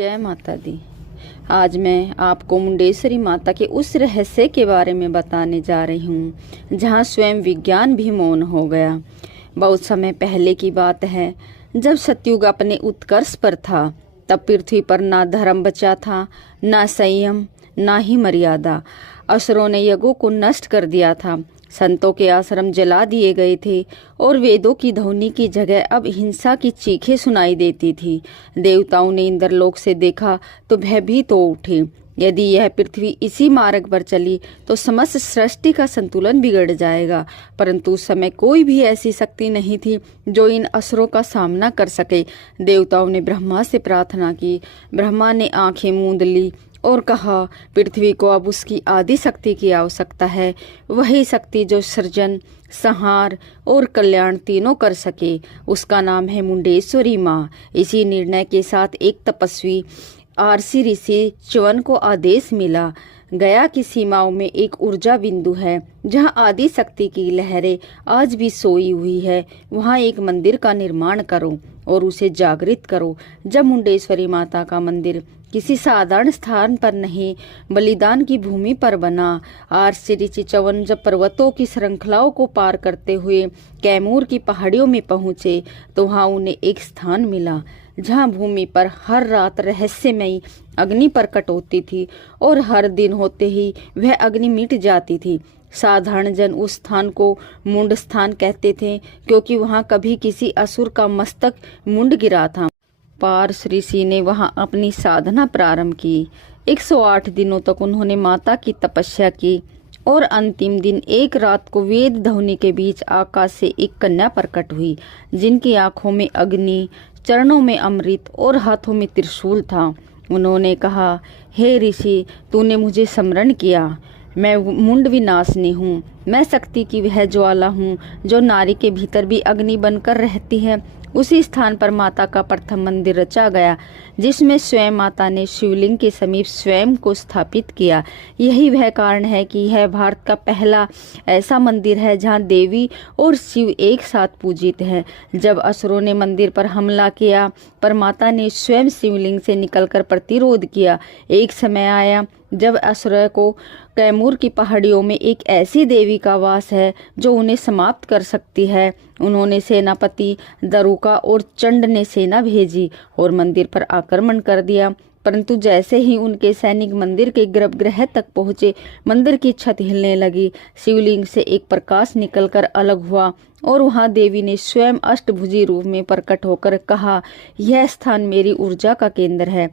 जय माता दी। आज मैं आपको मुंडेश्वरी माता के उस रहस्य के बारे में बताने जा रही हूँ जहाँ स्वयं विज्ञान भी मौन हो गया। बहुत समय पहले की बात है, जब सतयुग अपने उत्कर्ष पर था, तब पृथ्वी पर ना धर्म बचा था, ना संयम, ना ही मर्यादा। असुरों ने यज्ञों को नष्ट कर दिया था, संतों के आश्रम जला दिए गए थे और वेदों की ध्वनि की जगह अब हिंसा की चीखें सुनाई देती थी। देवताओं ने इंद्रलोक से देखा तो भयभीत हो उठे। यदि यह पृथ्वी इसी मार्ग पर चली तो समस्त सृष्टि का संतुलन बिगड़ जाएगा। परंतु उस समय कोई भी ऐसी शक्ति नहीं थी जो इन असुरों का सामना कर सके। देवताओं ने ब्रह्मा से प्रार्थना की। ब्रह्मा ने आंखें मूंद ली और कहा, पृथ्वी को अब उसकी आदि शक्ति की आवश्यकता है, वही शक्ति जो सृजन, संहार और कल्याण तीनों कर सके। उसका नाम है मुंडेश्वरी माँ। इसी निर्णय के साथ एक तपस्वी आरसी ऋषि च्यवन को आदेश मिला, गया की सीमाओं में एक ऊर्जा बिंदु है जहाँ आदि शक्ति की लहरें आज भी सोई हुई है। वहाँ एक मंदिर का निर्माण करो और उसे जागृत करो। जब मुंडेश्वरी माता का मंदिर किसी साधारण स्थान पर नहीं, बलिदान की भूमि पर बना। आरसी ऋषि च्यवन जब पर्वतों की श्रृंखलाओं को पार करते हुए कैमूर की पहाड़ियों में पहुंचे तो वहां उन्हें एक स्थान मिला जहां भूमि पर हर रात रहस्यमयी अग्नि प्रकट होती थी और हर दिन होते ही वह अग्नि मिट जाती थी। साधारण जन उस स्थान को मुंड स्थान कहते थे, क्योंकि वहां कभी किसी असुर का मस्तक मुंड गिरा था। पार्स ऋषि ने वहां अपनी साधना प्रारंभ की। 108 दिनों तक उन्होंने माता की तपस्या की और अंतिम दिन एक रात को वेद ध्वनि के बीच आकाश से एक कन्या प्रकट हुई, जिनकी आंखों में अग्नि, चरणों में अमृत और हाथों में त्रिशूल था। उन्होंने कहा, हे ऋषि, तूने मुझे स्मरण किया। मैं मुंड विनाशनी हूँ। मैं शक्ति की वह ज्वाला हूँ जो नारी के भीतर भी अग्नि बनकर रहती है। उसी स्थान पर माता का प्रथम मंदिर रचा गया, जिसमें स्वयं माता ने शिवलिंग के समीप स्वयं को स्थापित किया। यही वह कारण है कि यह भारत का पहला ऐसा मंदिर है जहां देवी और शिव एक साथ पूजित हैं। जब असुरों ने मंदिर पर हमला किया, पर माता ने स्वयं शिवलिंग से निकलकर प्रतिरोध किया। एक समय आया जब असुर को कैमूर की पहाड़ियों में एक ऐसी देवी का वास है जो उन्हें समाप्त कर सकती है। उन्होंने सेनापति दरुका और चंड ने सेना भेजी और मंदिर पर आक्रमण कर दिया। परंतु जैसे ही उनके सैनिक मंदिर के गर्भगृह तक पहुंचे, मंदिर की छत हिलने लगी। शिवलिंग से एक प्रकाश निकलकर अलग हुआ और वहां देवी ने स्वयं अष्टभुजी रूप में प्रकट होकर कहा, यह स्थान मेरी ऊर्जा का केंद्र है।